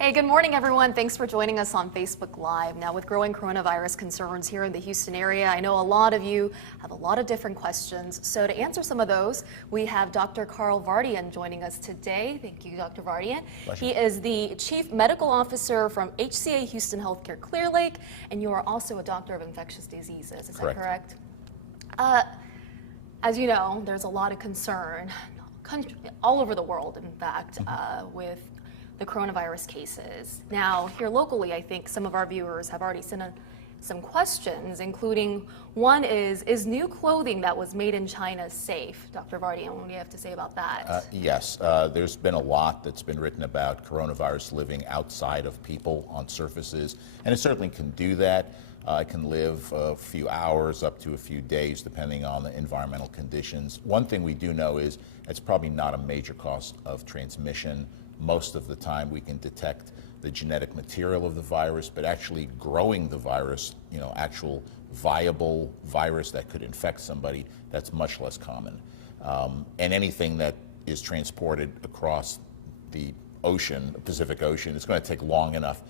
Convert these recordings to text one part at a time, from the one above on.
Hey, good morning, everyone. Thanks for joining us on Facebook Live. Now, with growing coronavirus concerns here in the Houston area, I know a lot of you have a lot of different questions. So to answer some of those, we have Dr. Carl Vartian joining us today. Thank you, Dr. Vartian. Pleasure. He is the Chief Medical Officer from HCA Houston Healthcare Clear Lake, and you are also a doctor of infectious diseases. Is that correct? As you know, there's a lot of concern all over the world, in fact, with the coronavirus cases. Now, here locally, I think some of our viewers have already sent some questions, including one is new clothing that was made in China safe? Dr. Vartian, what do you have to say about that? Yes, there's been a lot that's been written about coronavirus living outside of people on surfaces, and it certainly can do that. It can live a few hours up to a few days, depending on the environmental conditions. One thing we do know is it's probably not a major cause of transmission. Most of the time we can detect the genetic material of the virus, but actually growing the virus, actual viable virus that could infect somebody, that's much less common. And anything that is transported across the ocean, the Pacific Ocean, it's going to take long enough,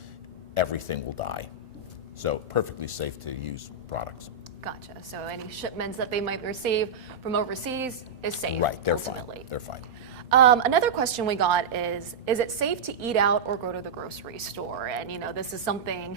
everything will die. So perfectly safe to use products. Gotcha. So any shipments that they might receive from overseas is safe. Right, they're ultimately. fine. They're fine. Another question we got is it safe to eat out or go to the grocery store? And this is something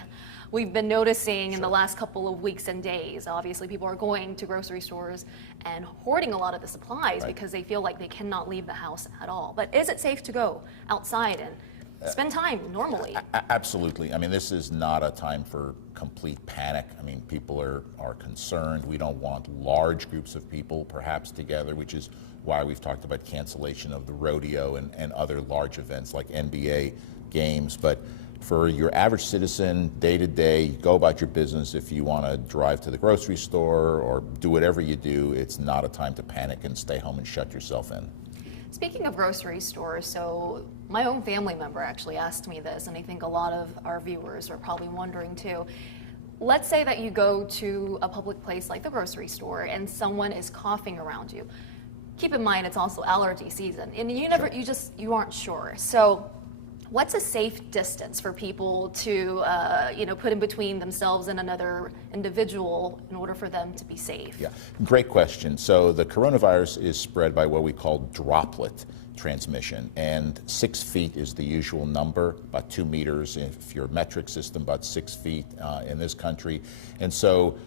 we've been noticing in the last couple of weeks and days. Obviously, people are going to grocery stores and hoarding a lot of the supplies because they feel like they cannot leave the house at all. But is it safe to go outside and spend time normally? Absolutely. I mean, this is not a time for complete panic. I mean, people are concerned. We don't want large groups of people perhaps together, which is why we've talked about cancellation of the rodeo and other large events like NBA games. But for your average citizen, day to day, go about your business. If you want to drive to the grocery store or do whatever you do, it's not a time to panic and stay home and shut yourself in. Speaking of grocery stores, so my own family member actually asked me this, and I think a lot of our viewers are probably wondering too. Let's say that you go to a public place like the grocery store and someone is coughing around you. Keep in mind it's also allergy season, and you aren't sure. So what's a safe distance for people to put in between themselves and another individual in order for them to be safe? Yeah, great question. So the coronavirus is spread by what we call droplet transmission, and 6 feet is the usual number, about 2 meters if you're a metric system, about 6 feet in this country. And so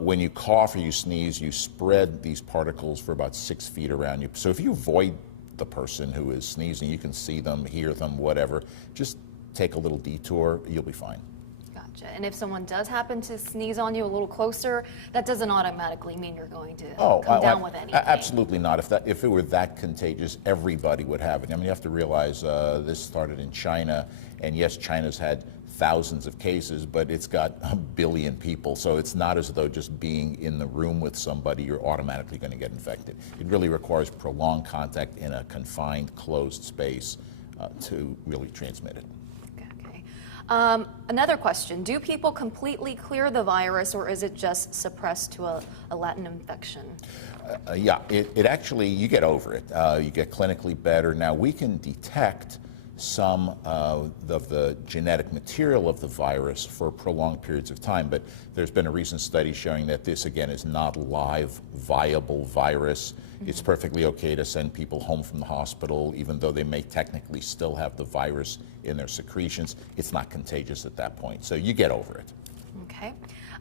when you cough or you sneeze, you spread these particles for about 6 feet around you. So if you avoid the person who is sneezing, you can see them, hear them, whatever, just take a little detour, you'll be fine. Gotcha. And if someone does happen to sneeze on you a little closer, that doesn't automatically mean you're going to come down with anything. Absolutely not. If it were that contagious, everybody would have it. I mean, you have to realize this started in China, and yes, China's had thousands of cases, but it's got 1 billion people, so it's not as though just being in the room with somebody you're automatically going to get infected. It really requires prolonged contact in a confined, closed space to really transmit it. Okay. Another question, do people completely clear the virus, or is it just suppressed to a latent infection? Yeah, it actually, you get over it. You get clinically better. Now, we can detect some of the genetic material of the virus for prolonged periods of time, but there's been a recent study showing that this, again, is not live, viable virus. It's perfectly okay to send people home from the hospital, even though they may technically still have the virus in their secretions. It's not contagious at that point, so you get over it. Okay.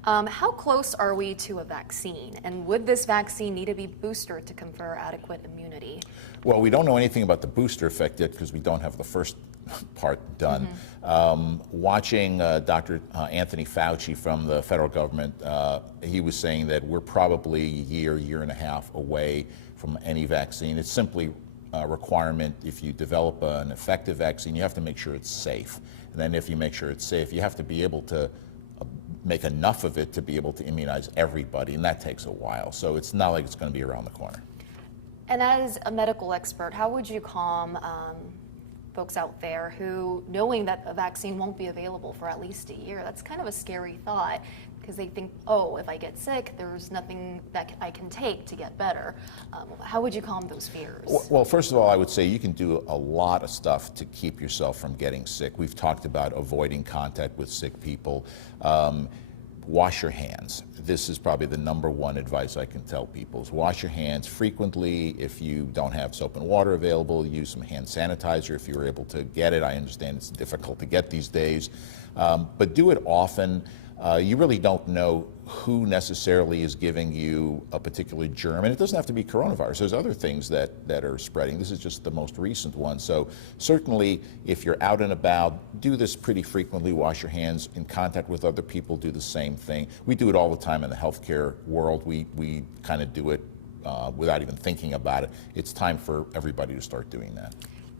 How close are we to a vaccine, and would this vaccine need to be boosted to confer adequate immunity? Well, we don't know anything about the booster effect yet because we don't have the first part done. Watching Dr. Anthony Fauci from the federal government, he was saying that we're probably a year and a half away from any vaccine. It's simply a requirement. If you develop an effective vaccine, you have to make sure it's safe. And then if you make sure it's safe, you have to be able to make enough of it to be able to immunize everybody, and that takes a while. So it's not like it's going to be around the corner. And as a medical expert, how would you calm folks out there who, knowing that a vaccine won't be available for at least a year, that's kind of a scary thought. because they think, oh, if I get sick, there's nothing that I can take to get better. How would you calm those fears? Well, first of all, I would say you can do a lot of stuff to keep yourself from getting sick. We've talked about avoiding contact with sick people. Wash your hands. This is probably the number one advice I can tell people is wash your hands frequently. If you don't have soap and water available, use some hand sanitizer if you're able to get it. I understand it's difficult to get these days, but do it often. You really don't know who necessarily is giving you a particular germ, and it doesn't have to be coronavirus. There's other things that are spreading. This is just the most recent one. So certainly, if you're out and about, do this pretty frequently. Wash your hands. In contact with other people, do the same thing. We do it all the time in the healthcare world. We kind of do it without even thinking about it. It's time for everybody to start doing that.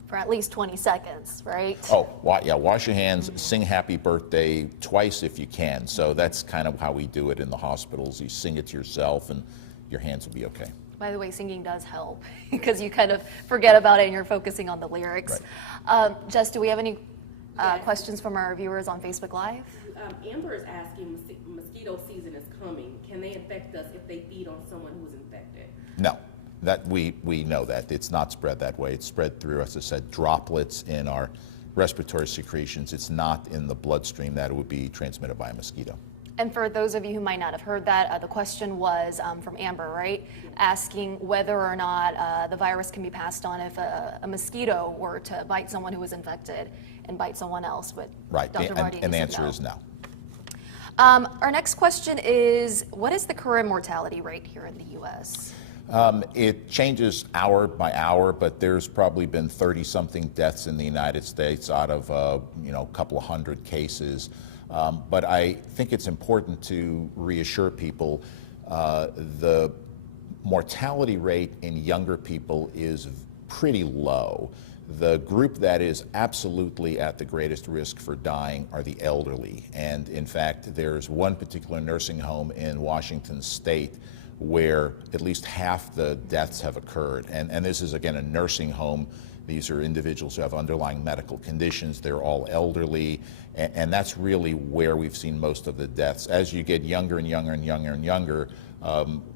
For at least 20 seconds, right? Oh, yeah, wash your hands, sing happy birthday twice if you can. So that's kind of how we do it in the hospitals. You sing it to yourself and your hands will be okay. By the way, singing does help because you kind of forget about it and you're focusing on the lyrics. Right. Jess, do we have any questions from our viewers on Facebook Live? Amber is asking, mosquito season is coming. Can they infect us if they feed on someone who is infected? No. That we know that. It's not spread that way. It's spread through, as I said, droplets in our respiratory secretions. It's not in the bloodstream that it would be transmitted by a mosquito. And for those of you who might not have heard that, the question was from Amber, right? Asking whether or not the virus can be passed on if a mosquito were to bite someone who was infected and bite someone else. But right, Dr. Vartian, and the said answer no. is no. Our next question is, what is the current mortality rate here in the U.S.? It changes hour by hour, but there's probably been 30-something deaths in the United States out of a couple of hundred cases. But I think it's important to reassure people the mortality rate in younger people is pretty low. The group that is absolutely at the greatest risk for dying are the elderly. And in fact, there's one particular nursing home in Washington State where at least half the deaths have occurred. And this is, again, a nursing home. These are individuals who have underlying medical conditions. They're all elderly. And that's really where we've seen most of the deaths. As you get younger and younger and younger and younger,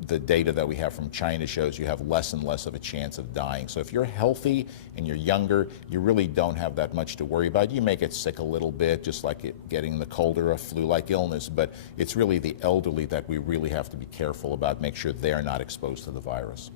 the data that we have from China shows you have less and less of a chance of dying. So if you're healthy and you're younger, you really don't have that much to worry about. You may get sick a little bit, just like getting the cold or a flu-like illness, but it's really the elderly that we really have to be careful about, make sure they're not exposed to the virus.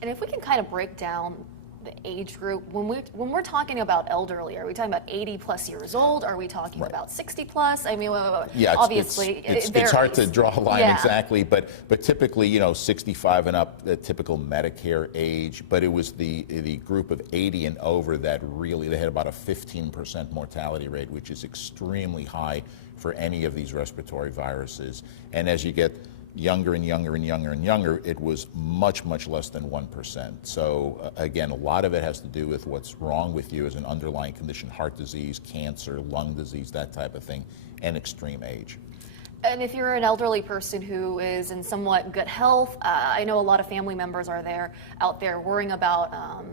And if we can kind of break down the age group, when we're talking about elderly, are we talking about 80 plus years old? Are we talking Right. about 60 plus? I mean, Yeah, obviously, it's hard to draw a line Yeah. exactly, but typically, 65 and up, the typical Medicare age. But it was the group of 80 and over that really, they had about a 15% mortality rate, which is extremely high for any of these respiratory viruses. And as you get younger and younger and younger and younger, it was much, much less than 1%. So again, a lot of it has to do with what's wrong with you as an underlying condition, heart disease, cancer, lung disease, that type of thing, and extreme age. And if you're an elderly person who is in somewhat good health, I know a lot of family members are out there worrying about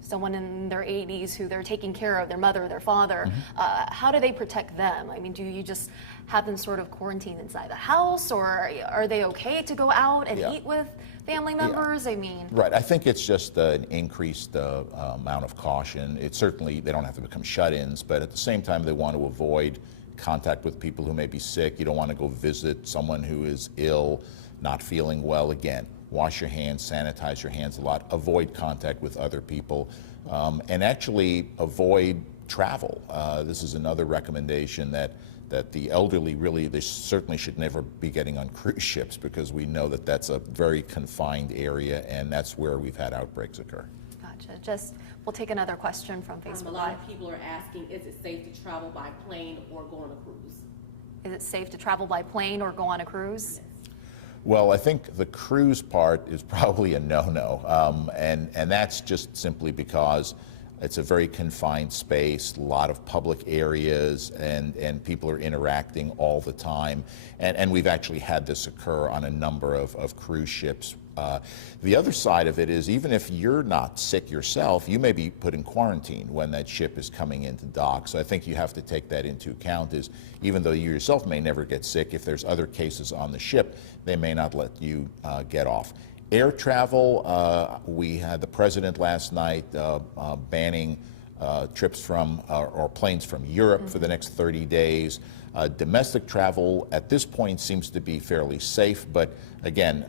someone in their 80s who they're taking care of, their mother, their father. Mm-hmm. How do they protect them? I mean, do you just have them sort of quarantine inside the house, or are they okay to go out and eat with family members? I mean, right. I think it's just an increased amount of caution. It's certainly, they don't have to become shut-ins, but at the same time, they want to avoid contact with people who may be sick. You don't want to go visit someone who is ill, not feeling well. Again, wash your hands, sanitize your hands a lot, avoid contact with other people, and actually avoid travel. This is another recommendation that the elderly really, they certainly should never be getting on cruise ships, because we know that that's a very confined area, and that's where we've had outbreaks occur. Gotcha. We'll take another question from Facebook A lot Live. of people are asking, is it safe to travel by plane or go on a cruise? Is it safe to travel by plane or go on a cruise? Well, I think the cruise part is probably a no-no, and that's just simply because it's a very confined space, a lot of public areas, and people are interacting all the time. And we've actually had this occur on a number of cruise ships The other side of it is, even if you're not sick yourself, you may be put in quarantine when that ship is coming into dock. So I think you have to take that into account, is even though you yourself may never get sick, if there's other cases on the ship, they may not let you get off. Air travel, we had the president last night banning trips from or planes from Europe for the next 30 days. Domestic travel at this point seems to be fairly safe, but again,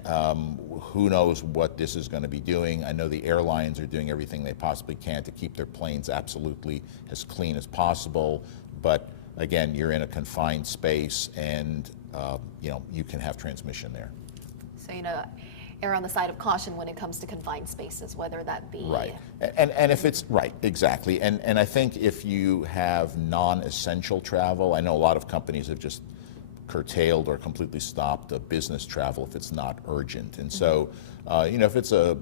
who knows what this is going to be doing. I know the airlines are doing everything they possibly can to keep their planes absolutely as clean as possible, but again, you're in a confined space, and you can have transmission there. So, err on the side of caution when it comes to confined spaces, whether that be... Right. And if it's... Right, exactly. And I think if you have non-essential travel, I know a lot of companies have just curtailed or completely stopped business travel if it's not urgent. And so, if it's a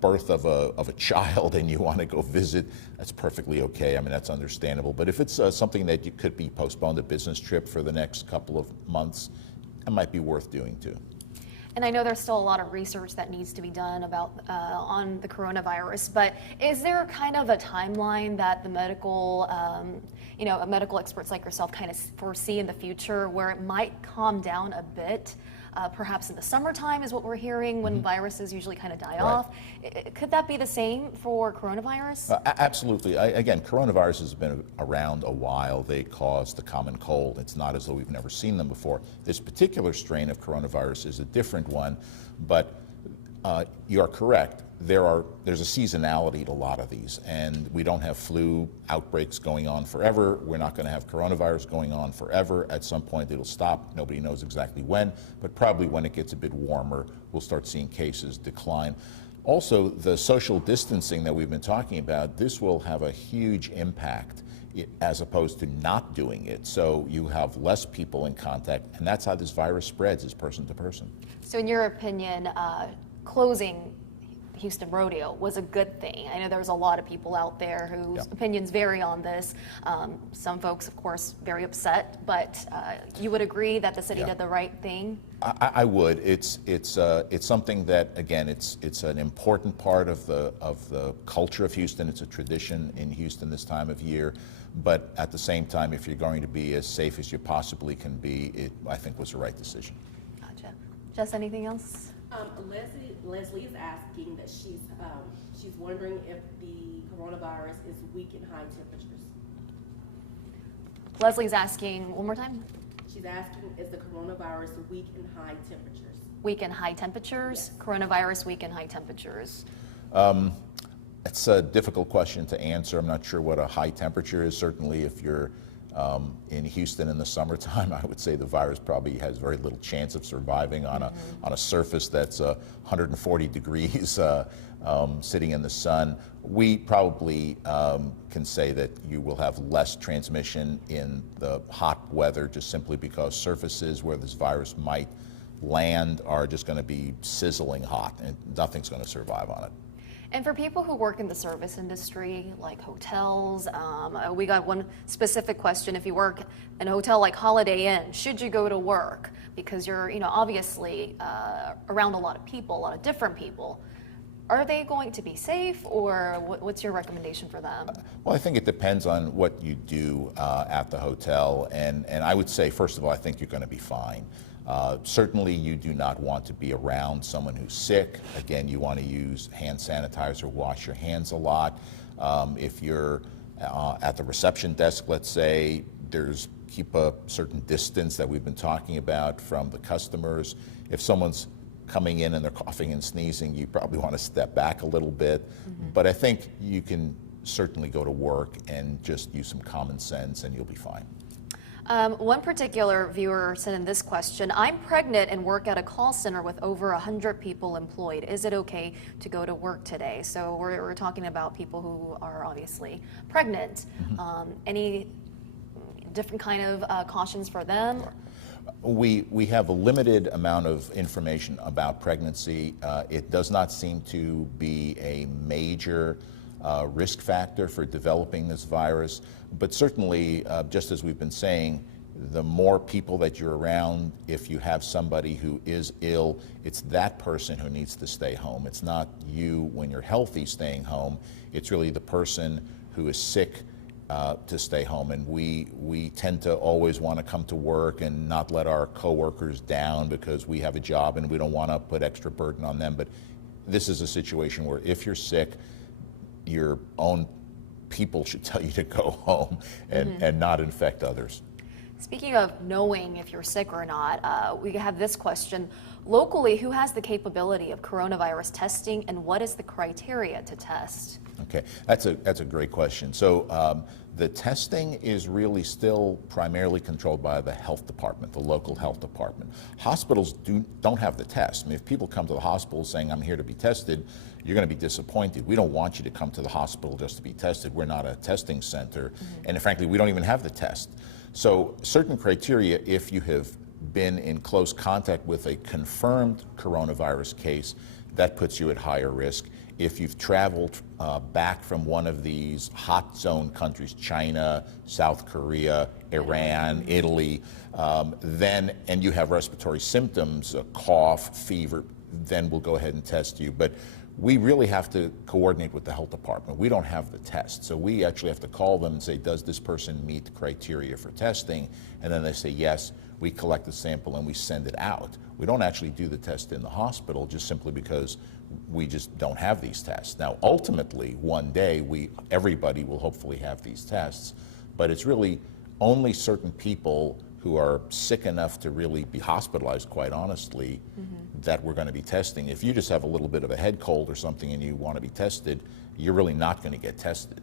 birth of a child and you want to go visit, that's perfectly okay. I mean, that's understandable. But if it's something that you could be postponed, a business trip for the next couple of months, it might be worth doing too. And I know there's still a lot of research that needs to be done about on the coronavirus, but is there kind of a timeline that the medical experts like yourself kind of foresee in the future where it might calm down a bit? Perhaps in the summertime is what we're hearing when viruses usually kind of die off. Could that be the same for coronavirus? Absolutely. Again, coronavirus has been around a while. They cause the common cold. It's not as though we've never seen them before. This particular strain of coronavirus is a different one, but you are correct. There's a seasonality to a lot of these, and we don't have flu outbreaks going on forever. We're not going to have coronavirus going on forever. At some point it'll stop. Nobody knows exactly when, but probably when it gets a bit warmer, we'll start seeing cases decline. Also, the social distancing that we've been talking about, this will have a huge impact as opposed to not doing it. So you have less people in contact, and that's how this virus spreads, is person to person. So in your opinion, closing Houston Rodeo was a good thing. I know there's a lot of people out there whose opinions vary on this. Some folks, of course, very upset, but you would agree that the city did the right thing? I would. It's something that, again, it's an important part of the culture of Houston. It's a tradition in Houston this time of year. But at the same time, if you're going to be as safe as you possibly can be, it, I think, was the right decision. Gotcha. Jess, anything else? Leslie is asking that she's wondering if the coronavirus is weak in high temperatures. Leslie's asking one more time. She's asking, is the coronavirus weak in high temperatures? Weak in high temperatures? Yes. Coronavirus weak in high temperatures? It's a difficult question to answer. I'm not sure what a high temperature is. Certainly if you're in Houston in the summertime, I would say the virus probably has very little chance of surviving on a surface that's 140 degrees sitting in the sun. We probably can say that you will have less transmission in the hot weather, just simply because surfaces where this virus might land are just going to be sizzling hot, and nothing's going to survive on it. And for people who work in the service industry, like hotels, we got one specific question. If you work in a hotel like Holiday Inn, should you go to work? Because you're, obviously around a lot of people, a lot of different people. Are they going to be safe, or what's your recommendation for them? Well, I think it depends on what you do at the hotel. And I would say, first of all, I think you're going to be fine. Certainly you do not want to be around someone who's sick. Again, you want to use hand sanitizer, wash your hands a lot. If you're at the reception desk, let's say, keep a certain distance that we've been talking about from the customers. If someone's coming in and they're coughing and sneezing, you probably want to step back a little bit. But I think you can certainly go to work and just use some common sense and you'll be fine. One particular viewer sent in this question: I'm pregnant and work at a call center with over 100 people employed. Is it okay to go to work today? So we're talking about people who are obviously pregnant. Any different kind of cautions for them? We have a limited amount of information about pregnancy. It does not seem to be a major risk factor for developing this virus, but certainly, just as we've been saying, the more people that you're around, if you have somebody who is ill, it's that person who needs to stay home. It's not you when you're healthy staying home. It's really the person who is sick to stay home. And we tend to always want to come to work and not let our coworkers down because we have a job and we don't want to put extra burden on them. But this is a situation where if you're sick, your own people should tell you to go home and not infect others. Speaking of knowing if you're sick or not, we have this question. Locally, who has the capability of coronavirus testing and what is the criteria to test? Okay, that's a great question. So the testing is really still primarily controlled by the health department, the local health department. Hospitals don't have the test. I mean, if people come to the hospital saying, I'm here to be tested, you're going to be disappointed. We don't want you to come to the hospital just to be tested. We're not a testing center. And frankly, we don't even have the test. So certain criteria, if you have been in close contact with a confirmed coronavirus case, that puts you at higher risk. If you've traveled back from one of these hot zone countries, China, South Korea, Iran, Italy, and you have respiratory symptoms, a cough, fever, then we'll go ahead and test you. But we really have to coordinate with the health department. We don't have the test. So we actually have to call them and say, does this person meet the criteria for testing? And then they say, yes. We collect the sample and we send it out. We don't actually do the test in the hospital just simply because we just don't have these tests. Now, ultimately, one day, everybody will hopefully have these tests, but it's really only certain people who are sick enough to really be hospitalized, quite honestly, that we're going to be testing. If you just have a little bit of a head cold or something and you want to be tested, you're really not going to get tested.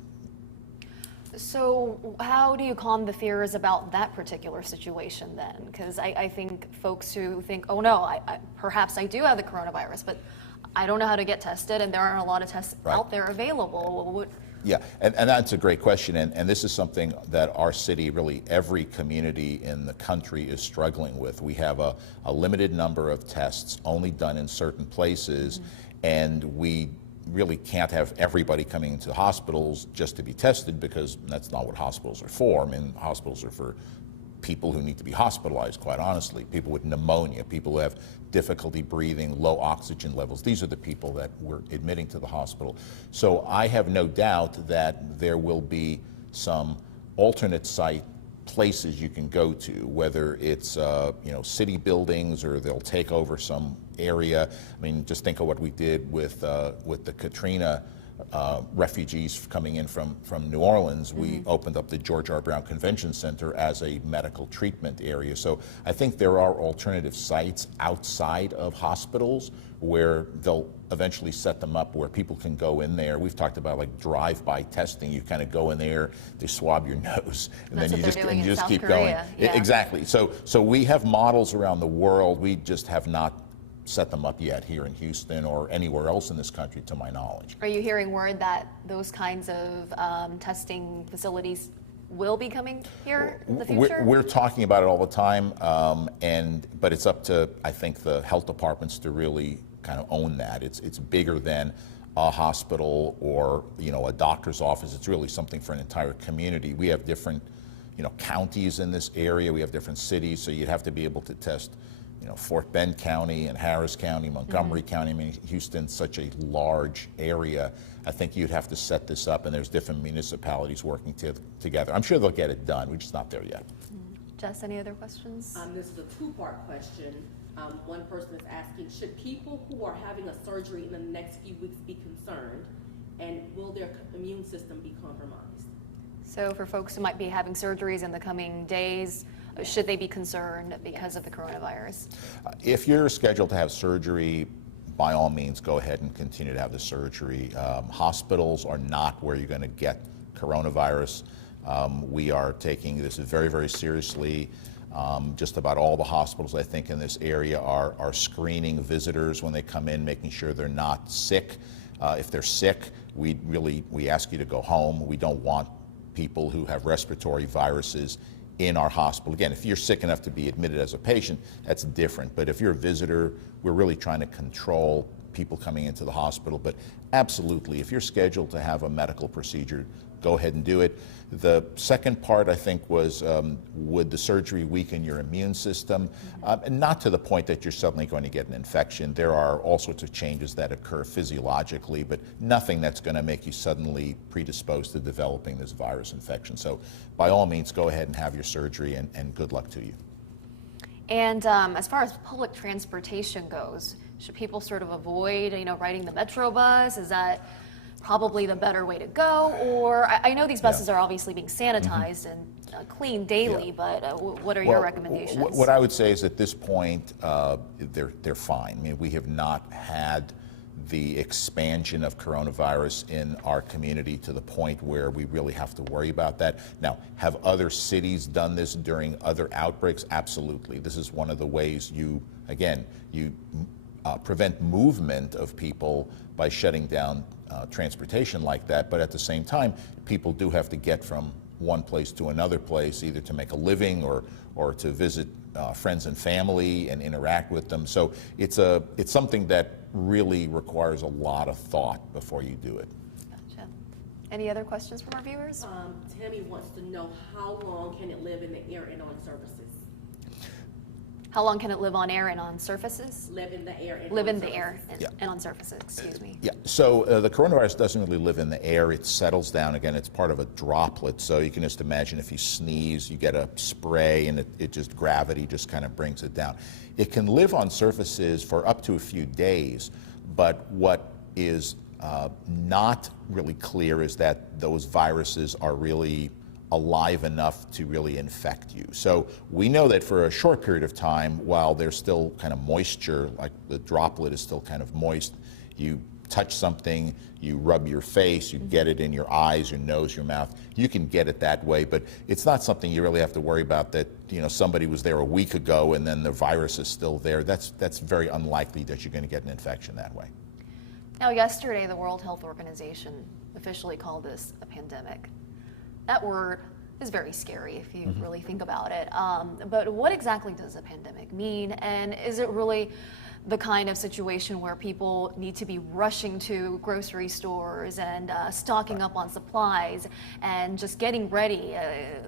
So how do you calm the fears about that particular situation then? Because I think folks who think, oh no, perhaps I do have the coronavirus, but I don't know how to get tested and there aren't a lot of tests out there available. Yeah, and that's a great question, and this is something that our city, really every community in the country is struggling with. We have a limited number of tests only done in certain places, and we really can't have everybody coming into hospitals just to be tested because that's not what hospitals are for. I mean, hospitals are for people who need to be hospitalized, quite honestly, people with pneumonia, people who have difficulty breathing, low oxygen levels. These are the people that we're admitting to the hospital. So I have no doubt that there will be some alternate site places you can go to, whether it's city buildings or they'll take over some area. I mean, just think of what we did with the Katrina refugees coming in from New Orleans. We opened up the George R. Brown Convention Center as a medical treatment area. So I think there are alternative sites outside of hospitals where they'll eventually set them up where people can go in there. We've talked about like drive-by testing. You kind of go in there, they swab your nose, and then you just keep going. Yeah. Exactly. So we have models around the world. We just have not set them up yet here in Houston or anywhere else in this country, to my knowledge. Are you hearing word that those kinds of testing facilities will be coming here in the future? We're talking about it all the time, but it's up to, I think, the health departments to really kind of own that. It's bigger than a hospital or a doctor's office. It's really something for an entire community. We have different counties in this area. We have different cities, so you'd have to be able to test Fort Bend County and Harris County, Montgomery County. I mean, Houston's such a large area. I think you'd have to set this up, and there's different municipalities working together. I'm sure they'll get it done. We're just not there yet. Jess, any other questions? This is a two-part question. One person is asking, should people who are having a surgery in the next few weeks be concerned, and will their immune system be compromised? So for folks who might be having surgeries in the coming days, should they be concerned because of the coronavirus? If you're scheduled to have surgery, by all means, go ahead and continue to have the surgery. Hospitals are not where you're going to get coronavirus. We are taking this very, very seriously. Just about all the hospitals, I think, in this area are screening visitors when they come in, making sure they're not sick. If they're sick, we ask you to go home. We don't want people who have respiratory viruses in our hospital. Again, if you're sick enough to be admitted as a patient, that's different. But if you're a visitor, we're really trying to control people coming into the hospital. But absolutely, if you're scheduled to have a medical procedure, go ahead and do it. The second part, I think, was would the surgery weaken your immune system? Not to the point that you're suddenly going to get an infection. There are all sorts of changes that occur physiologically, but nothing that's going to make you suddenly predisposed to developing this virus infection. So by all means, go ahead and have your surgery, and good luck to you. And as far as public transportation goes, should people sort of avoid, riding the Metro bus? Is that probably the better way to go? Or I know these buses are obviously being sanitized and cleaned daily, but what are your recommendations? What I would say is at this point, they're fine. I mean, we have not had the expansion of coronavirus in our community to the point where we really have to worry about that. Now, have other cities done this during other outbreaks? Absolutely. This is one of the ways you prevent movement of people by shutting down transportation like that, but at the same time, people do have to get from one place to another place, either to make a living or to visit friends and family and interact with them. So it's something that really requires a lot of thought before you do it. Gotcha. Any other questions from our viewers? Tammy wants to know, how long can it live in the air and on surfaces? How long can it live on air and on surfaces? Live in the air and Live on in the surfaces. air and, Yeah. and on surfaces, excuse me. Yeah, so the coronavirus doesn't really live in the air. It settles down. Again, it's part of a droplet, so you can just imagine if you sneeze, you get a spray, and gravity just kind of brings it down. It can live on surfaces for up to a few days, but what is not really clear is that those viruses are really alive enough to really infect you. So we know that for a short period of time, while there's still kind of moisture, like the droplet is still kind of moist, you touch something, you rub your face, you get it in your eyes, your nose, your mouth, you can get it that way, but it's not something you really have to worry about that, somebody was there a week ago and then the virus is still there. That's very unlikely that you're going to get an infection that way. Now, yesterday, the World Health Organization officially called this a pandemic. That word is very scary if you really think about it. But what exactly does a pandemic mean? And is it really the kind of situation where people need to be rushing to grocery stores and stocking up on supplies and just getting ready?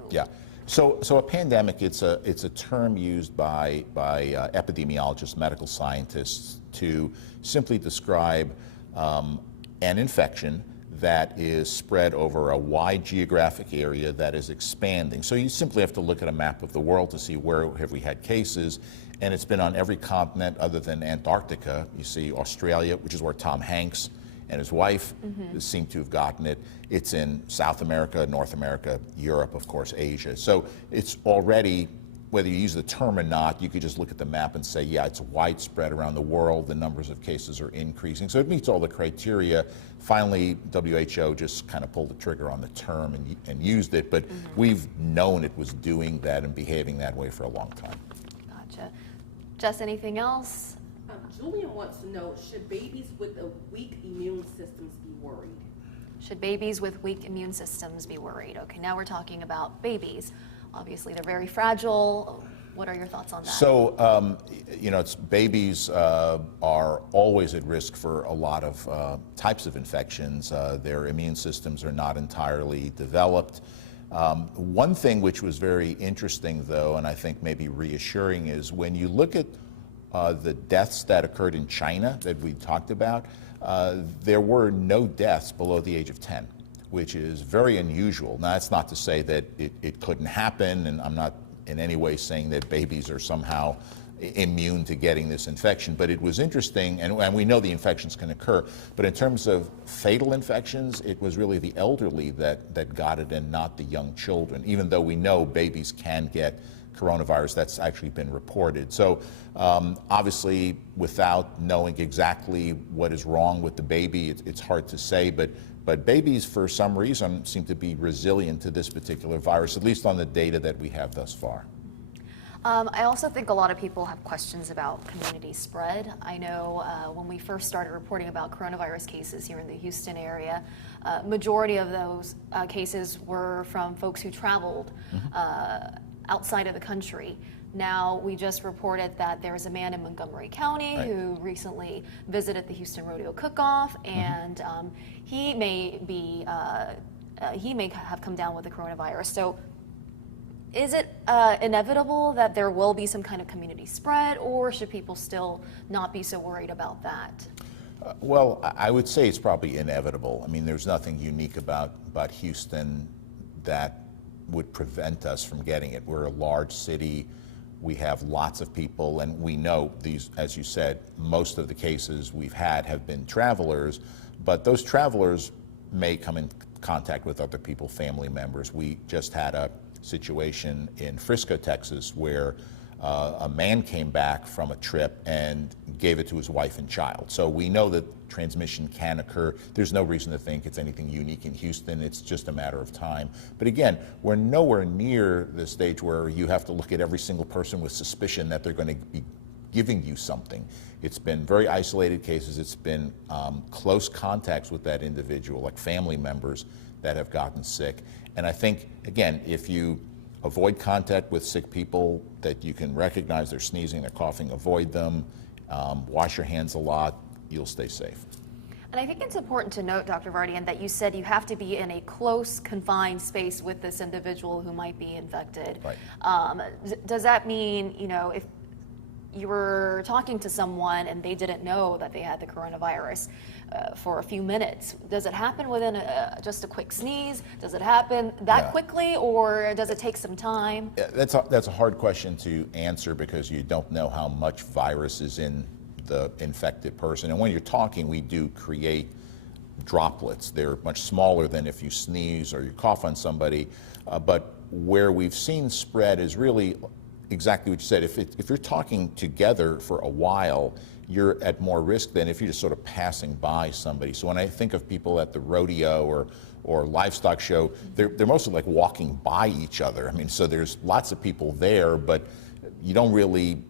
Yeah. So a pandemic, it's a term used by epidemiologists, medical scientists, to simply describe an infection that is spread over a wide geographic area that is expanding. So you simply have to look at a map of the world to see where have we had cases, and it's been on every continent other than Antarctica. You see Australia, which is where Tom Hanks and his wife seem to have gotten it. It's in South America, North America, Europe, of course, Asia. So it's already, whether you use the term or not, you could just look at the map and say, yeah, it's widespread around the world. The numbers of cases are increasing. So it meets all the criteria. Finally, WHO just kind of pulled the trigger on the term and used it. But we've known it was doing that and behaving that way for a long time. Gotcha. Jess, anything else? Julian wants to know, should babies with a weak immune systems be worried? Should babies with weak immune systems be worried? Okay, now we're talking about babies. Obviously, they're very fragile. What are your thoughts on that? So, babies are always at risk for a lot of types of infections. Their immune systems are not entirely developed. One thing which was very interesting, though, and I think maybe reassuring, is when you look at the deaths that occurred in China that we talked about, there were no deaths below the age of 10. Which is very unusual. Now, that's not to say that it couldn't happen, and I'm not in any way saying that babies are somehow immune to getting this infection, but it was interesting, and we know the infections can occur, but in terms of fatal infections, it was really the elderly that got it and not the young children, even though we know babies can get coronavirus. That's actually been reported. So obviously, without knowing exactly what is wrong with the baby, it's hard to say, but babies, for some reason, seem to be resilient to this particular virus, at least on the data that we have thus far. I also think a lot of people have questions about community spread. I know when we first started reporting about coronavirus cases here in the Houston area, majority of those cases were from folks who traveled outside of the country. Now, we just reported that there is a man in Montgomery County Right. who recently visited the Houston Rodeo Cook-Off, and he may have come down with the coronavirus. So, is it inevitable that there will be some kind of community spread, or should people still not be so worried about that? Well, I would say it's probably inevitable. I mean, there's nothing unique about Houston that would prevent us from getting it. We're a large city. We have lots of people, and we know these, as you said, most of the cases we've had have been travelers, but those travelers may come in contact with other people, family members. We just had a situation in Frisco, Texas, where a man came back from a trip and gave it to his wife and child. So we know that transmission can occur. There's no reason to think it's anything unique in Houston. It's just a matter of time. But again, we're nowhere near the stage where you have to look at every single person with suspicion that they're going to be giving you something. It's been very isolated cases. It's been close contacts with that individual, like family members that have gotten sick. And I think, again, if you avoid contact with sick people that you can recognize they're sneezing, they're coughing, avoid them, wash your hands a lot, you'll stay safe. And I think it's important to note, Dr. Vartian, that you said you have to be in a close, confined space with this individual who might be infected. Right. Does that mean, you know, if you were talking to someone and they didn't know that they had the coronavirus for a few minutes, does it happen within just a quick sneeze? Does it happen that quickly, or does it take some time? That's a hard question to answer because you don't know how much virus is in the infected person. And when you're talking, we do create droplets. They're much smaller than if you sneeze or you cough on somebody. But where we've seen spread is really exactly what you said. If you're talking together for a while, you're at more risk than if you're just sort of passing by somebody. So when I think of people at the rodeo or livestock show, they're mostly like walking by each other. I mean, so there's lots of people there, but you don't really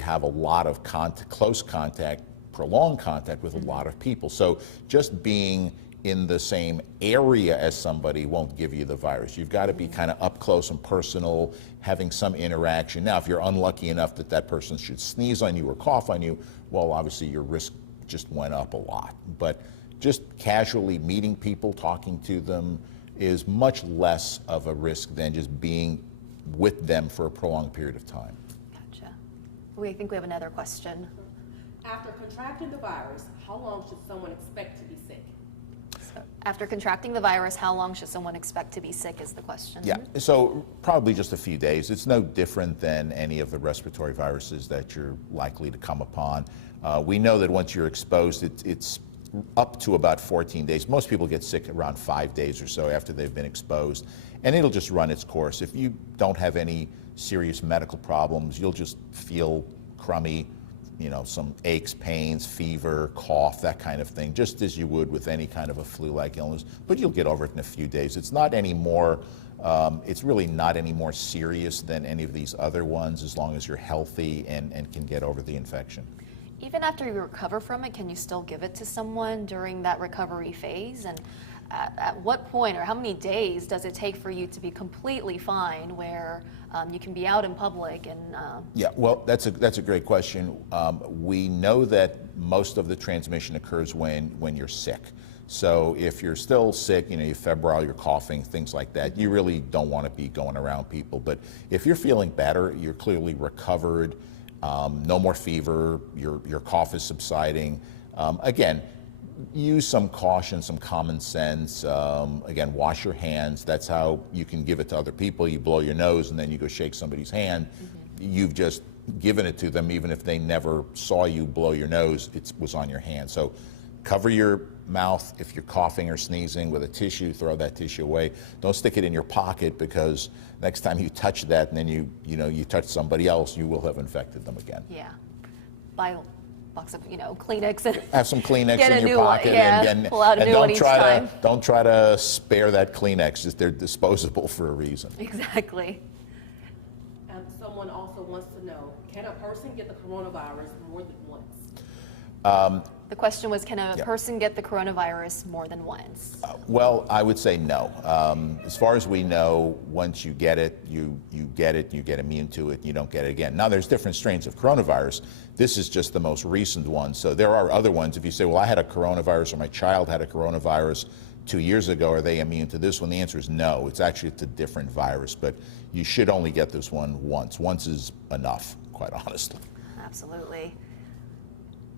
have a lot of close contact, prolonged contact with a lot of people. So just being in the same area as somebody won't give you the virus. You've got to be kind of up close and personal, having some interaction. Now, if you're unlucky enough that that person should sneeze on you or cough on you, well, obviously your risk just went up a lot. But just casually meeting people, talking to them is much less of a risk than just being with them for a prolonged period of time. Gotcha. I think we have another question. After contracting the virus, how long should someone expect to be sick? After contracting the virus, how long should someone expect to be sick is the question. Yeah, so probably just a few days. It's no different than any of the respiratory viruses that you're likely to come upon. We know that once you're exposed, it's up to about 14 days. Most people get sick around 5 days or so after they've been exposed, and it'll just run its course. If you don't have any serious medical problems, you'll just feel crummy, some aches, pains, fever, cough, that kind of thing, just as you would with any kind of a flu-like illness, but you'll get over it in a few days. It's not any more, it's really not any more serious than any of these other ones as long as you're healthy and can get over the infection. Even after you recover from it, can you still give it to someone during that recovery phase? And at what point or how many days does it take for you to be completely fine where you can be out in public? And Yeah, well, that's a great question. We know that most of the transmission occurs when you're sick. So if you're still sick, you're febrile, you're coughing, things like that, you really don't want to be going around people. But if you're feeling better, you're clearly recovered, no more fever, your cough is subsiding, again, use some caution, some common sense. Again, wash your hands. That's how you can give it to other people. You blow your nose and then you go shake somebody's hand. You've just given it to them, even if they never saw you blow your nose, it was on your hand. So cover your mouth if you're coughing or sneezing with a tissue, throw that tissue away. Don't stick it in your pocket, because next time you touch that and then you touch somebody else, you will have infected them again. yeah, buy a box of Kleenex and Have some Kleenex get in a your new pocket, one. Yeah, and pull out a new one each time. Don't try to spare that Kleenex. Just they're disposable for a reason. Exactly. Someone also wants to know, can a person get the coronavirus more than once? The question was, can a Yep. person get the coronavirus more than once? Well, I would say no. As far as we know, once you get it, you get immune to it, you don't get it again. Now, there's different strains of coronavirus. This is just the most recent one. So there are other ones. If you say, well, I had a coronavirus or my child had a coronavirus 2 years ago, are they immune to this one? The answer is no. It's a different virus, but you should only get this one once. Once is enough, quite honestly. Absolutely.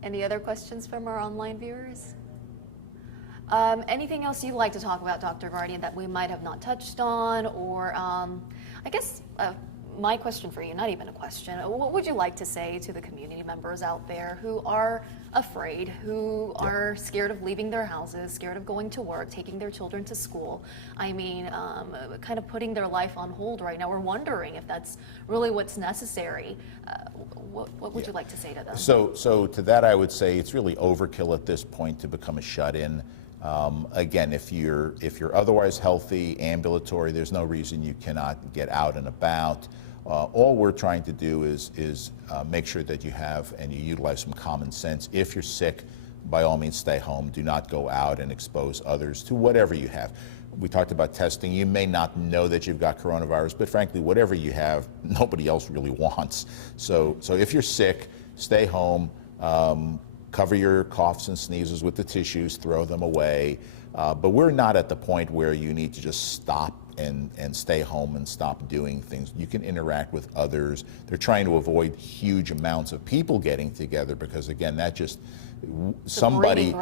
Any other questions from our online viewers? Anything else you'd like to talk about, Dr. Vartian, that we might have not touched on? Or I guess my question for you, not even a question, what would you like to say to the community members out there who are afraid, who are scared of leaving their houses, scared of going to work, taking their children to school? I mean, kind of putting their life on hold right now. We're wondering if that's really what's necessary. What would you like to say to them? So to that, I would say it's really overkill at this point to become a shut-in. Again, if you're otherwise healthy, ambulatory, there's no reason you cannot get out and about. All we're trying to do is make sure that you have and you utilize some common sense. If you're sick, by all means stay home. Do not go out and expose others to whatever you have. We talked about testing. You may not know that you've got coronavirus, but frankly, whatever you have, nobody else really wants. So if you're sick, stay home. Cover your coughs and sneezes with the tissues, throw them away. But we're not at the point where you need to just stop and stay home and stop doing things. You can interact with others. They're trying to avoid huge amounts of people getting together because, again, that just somebody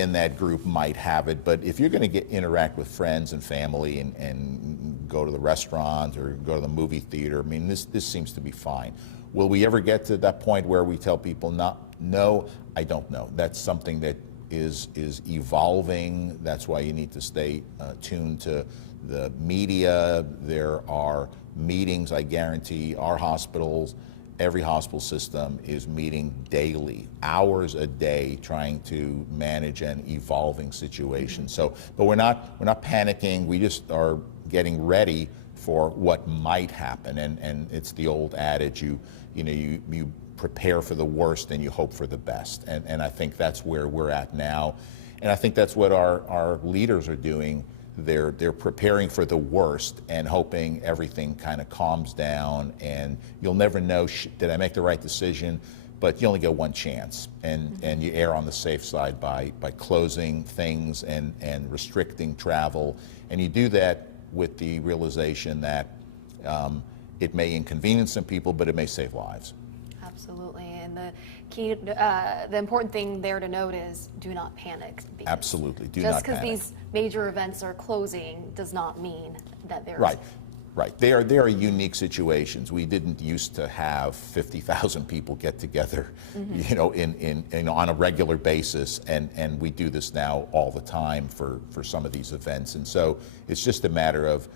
in that group might have it. But if you're going to interact with friends and family and go to the restaurant or go to the movie theater, I mean, this seems to be fine. Will we ever get to that point where we tell people no? I don't know. That's something that is evolving. That's why you need to stay tuned to the media. There are meetings, I guarantee, our hospitals, every hospital system is meeting daily, hours a day, trying to manage an evolving situation. So, but we're not panicking. We just are getting ready for what might happen. And it's the old adage, you prepare for the worst and you hope for the best. And I think that's where we're at now. And I think that's what our leaders are doing. They're preparing for the worst and hoping everything kind of calms down, and you'll never know, did I make the right decision? But you only get one chance, and you err on the safe side by closing things and restricting travel. And you do that with the realization that it may inconvenience some people, but it may save lives. Absolutely, and the important thing there to note is do not panic. Absolutely, do just not panic. because these major events are closing does not mean that there's... Right. They are unique situations. We didn't used to have 50,000 people get together, on a regular basis, and we do this now all the time for some of these events. And so it's just a matter of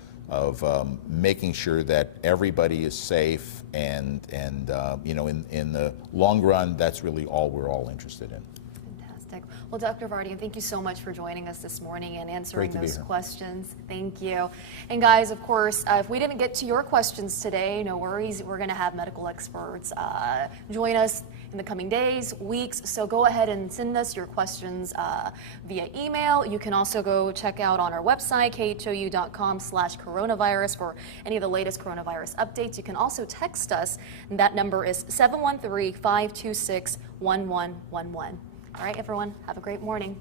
making sure that everybody is safe, and in the long run, that's really all we're all interested in. Fantastic. Well, Dr. Vartian, thank you so much for joining us this morning and answering those questions. Thank you. And guys, of course, if we didn't get to your questions today, no worries. We're going to have medical experts join us in the coming days, weeks. So go ahead and send us your questions via email. You can also go check out on our website, khou.com/coronavirus, for any of the latest coronavirus updates. You can also text us, and that number is 713-526-1111. All right, everyone, have a great morning.